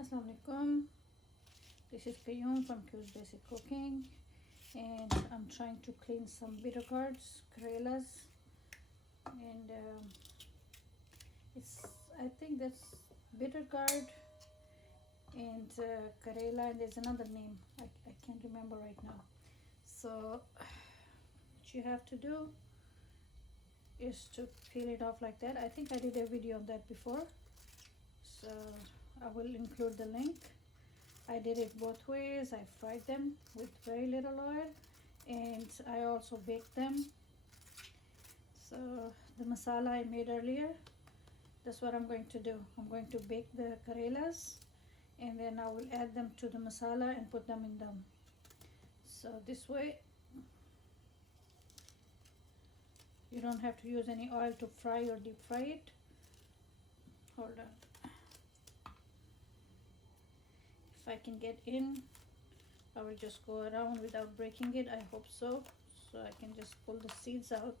Assalamu alaikum. This is Kayum from Q's Basic Cooking, and I'm trying to clean some bitter gourds, Karelas, and I think that's bitter gourd and Karela, and there's another name I can't remember right now. So what you have to do is to peel it off like that. I think I did a video on that before, so I will include the link. I did it both ways. I fried them with very little oil, and I also baked them. So the masala I made earlier, that's what I'm going to do. I'm going to bake the karelas, and then I will add them to the masala and put them in dum. So this way you don't have to use any oil to fry or deep fry it. Hold on. If I can get in, I will just go around without breaking it. I hope so. So I can just pull the seeds out.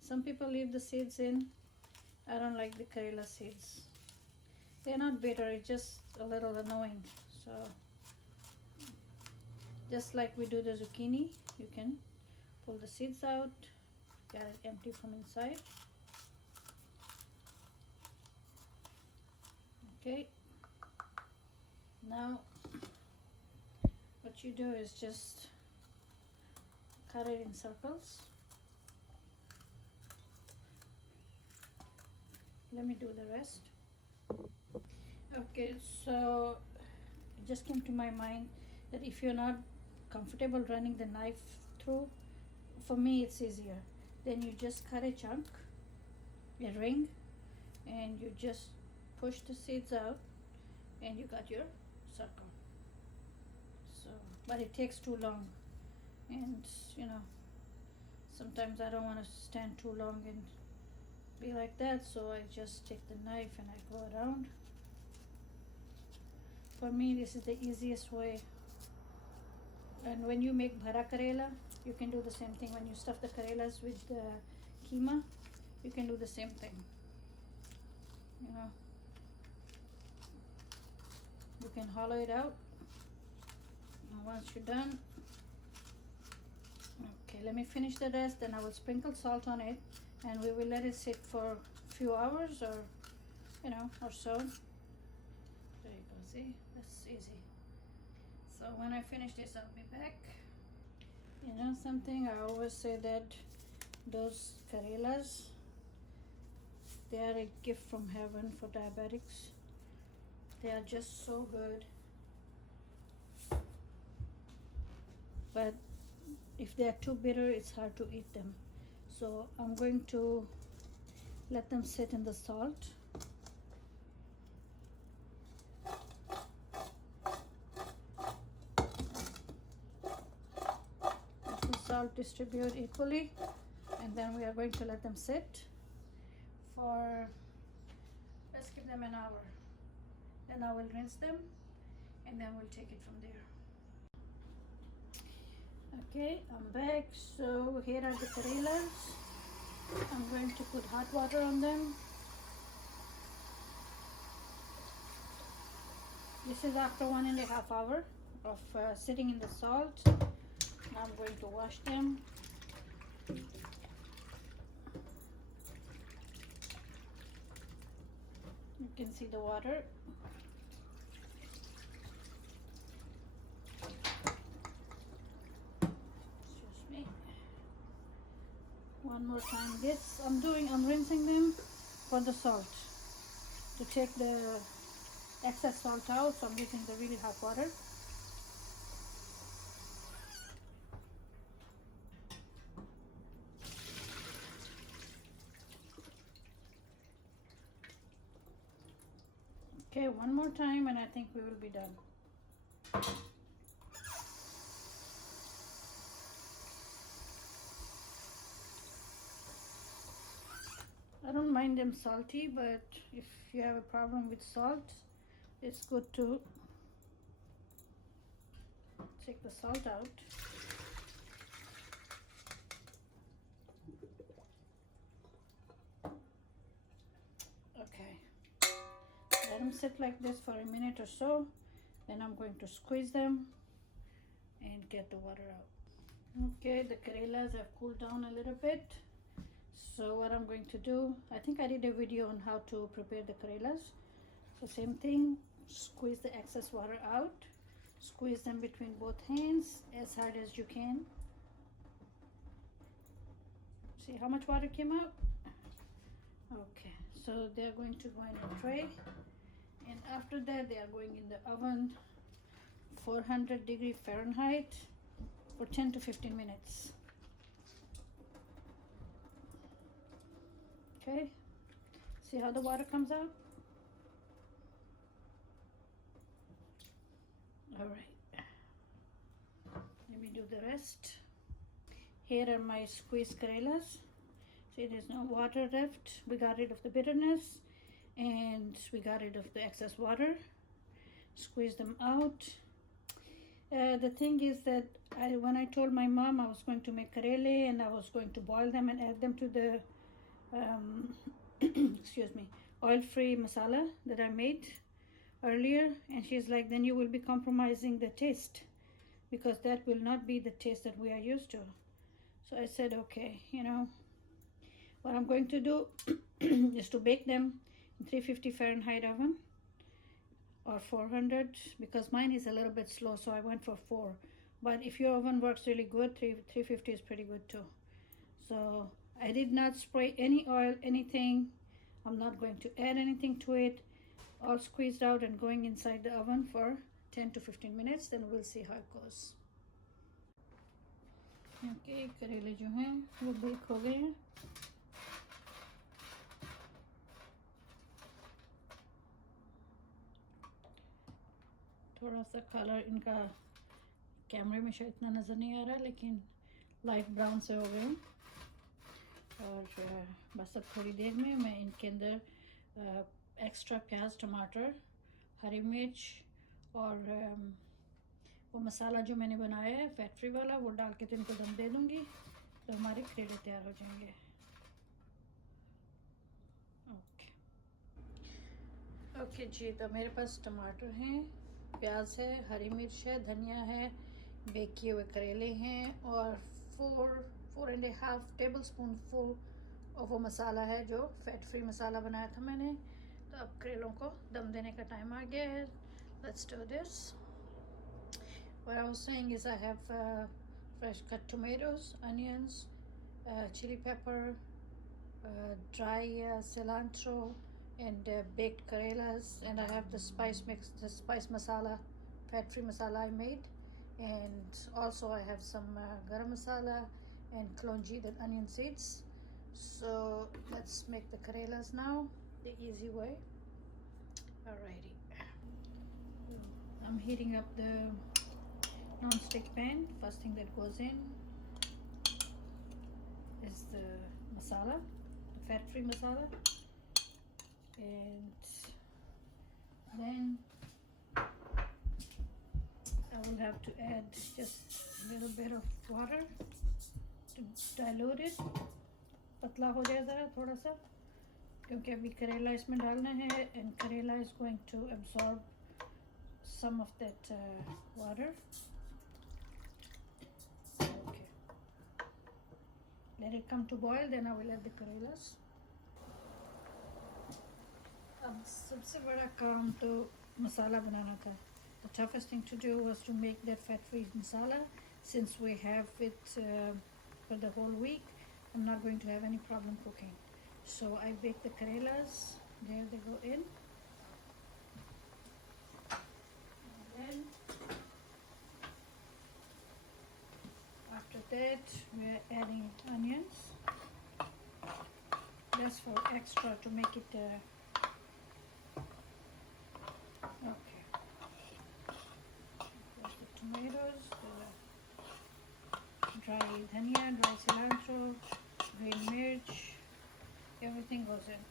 Some people leave the seeds in. I don't like the Karela seeds. They're not bitter, it's just a little annoying. So just like we do the zucchini, you can pull the seeds out, get it empty from inside. Okay. Now what you do is just cut it in circles. Let me do the rest. Okay, so it just came to my mind that if you're not comfortable running the knife through, for me it's easier. Then you just cut a chunk, a ring, and you just push the seeds out, and you got your circle. So, but it takes too long, and you know, sometimes I don't want to stand too long and be like that, so I just take the knife and I go around. For me, this is the easiest way. And when you make bhara karela, you can do the same thing. When you stuff the karelas with the keema, you can do the same thing. You know, you can hollow it out. And once you're done, okay, let me finish the rest, then I will sprinkle salt on it, and we will let it sit for a few hours, or you know, or so. There you go, see, that's easy. So when I finish this, I'll be back. You know something, I always say that those karelas, they are a gift from heaven for diabetics. They are just so good. But if they are too bitter, it's hard to eat them. So I'm going to let them sit in the salt. Let the salt distribute equally, and then we are going to let them sit for, let's give them an hour. Then I will rinse them, and then we'll take it from there. Okay, I'm back. So here are the karelas. I'm going to put hot water on them. This is after 1.5 hours of sitting in the salt. Now I'm going to wash them. You can see the water. One more time. This I'm rinsing them for the salt, to take the excess salt out, so I'm using the really hot water. Okay, one more time, and I think we will be done. I don't mind them salty, but if you have a problem with salt, it's good to take the salt out. Okay, them sit like this for a minute or so. Then I'm going to squeeze them and get the water out. Okay, the Karelas have cooled down a little bit. So what I'm going to do, I think I did a video on how to prepare the Karelas. So same thing, squeeze the excess water out. Squeeze them between both hands as hard as you can. See how much water came out? Okay, so they're going to go in a tray. And after that, they are going in the oven, 400 Fahrenheit for 10 to 15 minutes. Okay, see how the water comes out? All right, let me do the rest. Here are my squeezed Karelas. See, there's no water left. We got rid of the bitterness and we got rid of the excess water. Squeeze them out. The thing is that when I told my mom I was going to make Karela and I was going to boil them and add them to the excuse me, oil-free masala that I made earlier, and she's like, then you will be compromising the taste because that will not be the taste that we are used to. So I said, okay, you know, what I'm going to do is to bake them in 350 Fahrenheit oven or 400, because mine is a little bit slow, so I went for 4. But if your oven works really good, 350 is pretty good too. So I did not spray any oil, anything. I'm not going to add anything to it. All squeezed out and going inside the oven for 10 to 15 minutes. Then we'll see how it goes. Okay, करेले जो हैं वो bake हो गए हैं. थोड़ा सा colour इनका कैमरे में शायद इतना नज़र नहीं आ रहा, लेकिन लाइट ब्राउन से हो गए हैं. और बस अब थोड़ी देर में मैं इनके अंदर एक्स्ट्रा प्याज, टमाटर, हरी मिर्च और वो मसाला जो मैंने बनाया है फैट फ्री वाला, वो डाल के तो इनको दम दे दूँगी, तो हमारे करेले तैयार हो जाएंगे. ओके जी, तो मेरे पास टमाटर हैं, प्याज है, हरी मिर्च है, धनिया है, बेक किए हुए करेले हैं और 4.5 टेबल स्पून फुल और वो मसाला है जो फैट फ्री मसाला बनाया था मैंने. तो अब करेलों को दम देने का टाइम आ गया है. Let's do this. What I was saying is I have fresh cut tomatoes, onions, chili pepper, dry cilantro, and baked Karelas, and I have the spice mix, the spice masala, fat free masala I made, and also I have some garam masala and kalonji, the onion seeds. So let's make the Karelas now the easy way. Alrighty, I'm heating up the non-stick pan. First thing that goes in is the masala, the fat free masala, and then I will have to add just a little bit of water to dilute it. पतला हो जाए ज़रा थोड़ा सा, क्योंकि अभी करेला इसमें डालना है and करेला is going to absorb some of that water. Okay, let it come to boil, then I will add the Karelas. अब सबसे बड़ा काम तो मसाला बनाना था. The toughest thing to do was to make that fat-free masala. Since we have it for the whole week, I'm not going to have any problem cooking. So I bake the Karelas. There they go in. And then after that, we're adding onions. Just for extra to make it okay. There's the tomatoes, the dry dhania, dry cilantro, green mirch, everything goes in.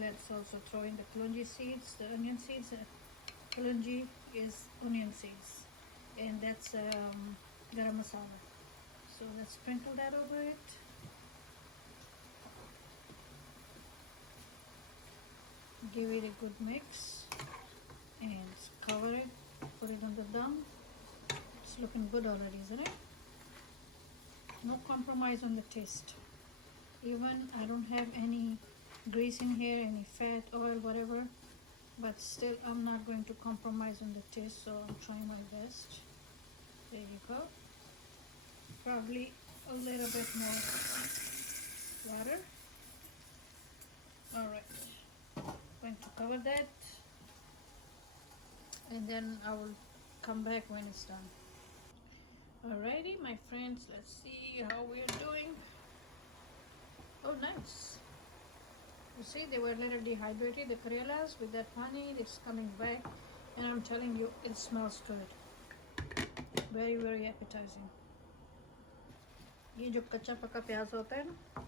Let's also throw in the kalonji seeds, the onion seeds. Kalonji is onion seeds, and that's garam masala. So let's sprinkle that over it. Give it a good mix and cover it. Put it on the dum. It's looking good already, isn't it? No compromise on the taste. Even I don't have any grease in here, any fat, oil, whatever, but still I'm not going to compromise on the taste, so I'm trying my best. There you go. Probably a little bit more water. All right, going to cover that, and then I will come back when it's done. Alrighty, my friends, let's see how we're doing. Oh, nice. You see, they were a little dehydrated, the Karelas, with that honey. It's coming back, and I'm telling you, it smells good. Very, very appetizing. ये जो कच्चा पका प्याज होता है ना,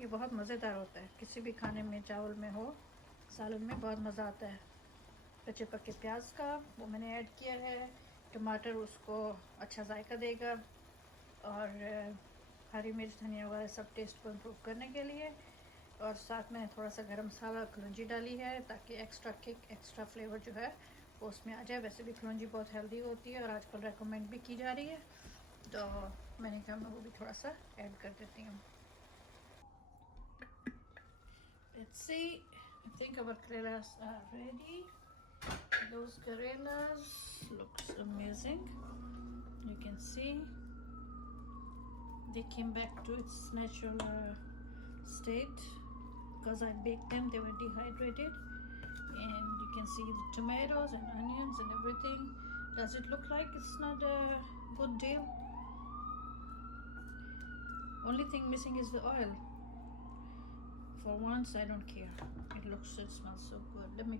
ये बहुत मज़ेदार होता है. किसी भी खाने में, चावल में हो, सालन में बहुत मज़ा आता है. कच्चे पके प्याज का वो मैंने ऐड किया है. टमाटर उसको अच्छा जायका देगा, और हरी मिर्च, धनिया वगैरह सब टेस्ट को इम्प्रूव करने के लिए. और साथ में थोड़ा सा गरम मसाला, कलौंजी डाली है ताकि एक्स्ट्रा किक, एक्स्ट्रा फ्लेवर जो है वो उसमें आ जाए. वैसे भी कलौंजी बहुत हेल्दी होती है और आजकल रेकमेंड भी की जा रही है, तो मैंने कहा मैं वो भी थोड़ा सा ऐड कर देती हूँ. Let's see. I think our Karelas are ready. Those Karelas looks amazing. You can see they came back to its natural state because I baked them. They were dehydrated, and you can see the tomatoes and onions and everything. Does it look like it's not a good deal? Only thing missing is the oil. For once, I don't care. It smells so good. Let me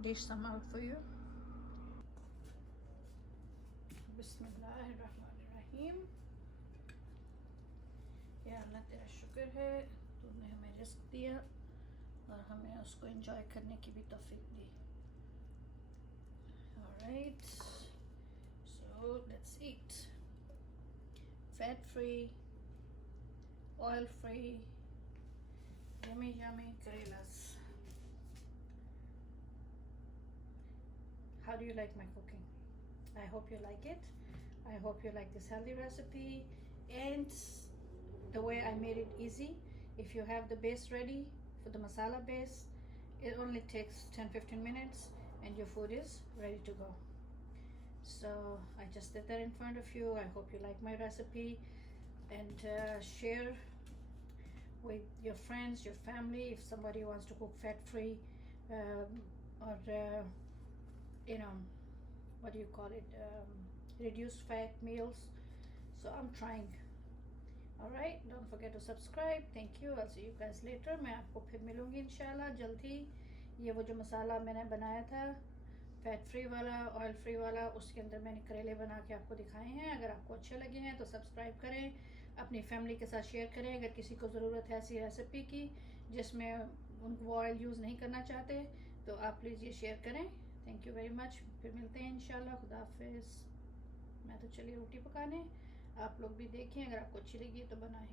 dish some out for you. Bismillahirrahmanirrahim. या अल्लाह तेरा शुक्र है, तूने हमें risk दिया और हमें उसको एंजॉय करने की भी तौफीक दी. Alright, so let's eat. Fat free, oil free, yummy yummy Karelas. How do you like my cooking? I hope you like it. I hope you like this healthy recipe and the way I made it easy. If you have the base ready for the masala base, it only takes 10-15 minutes and your food is ready to go. So I just did that in front of you. I hope you like my recipe, and share with your friends, your family, if somebody wants to cook fat free or you know, what do you call it, reduced fat meals. So I'm trying. Alright, don't forget to subscribe. Thank you. I'll see you guys later. मैं आपको फिर मिलूँगी इंशाल्लाह जल्दी. ये वो जो मसाला मैंने बनाया था फैट फ्री वाला, ऑयल फ्री वाला, उसके अंदर मैंने करेले बना के आपको दिखाए हैं. अगर आपको अच्छे लगे हैं तो सब्सक्राइब करें, अपनी फैमिली के साथ शेयर करें. अगर किसी को ज़रूरत है ऐसी रेसिपी की जिसमें उनको ऑयल यूज़ नहीं करना चाहते तो आप प्लीज़ ये शेयर करें. Thank you very much. फिर मिलते हैं इंशाल्लाह. खुदा हाफिज़. मैं तो चली रोटी पकाने, आप लोग भी देखें. अगर आपको अच्छी लगी तो बनाएं.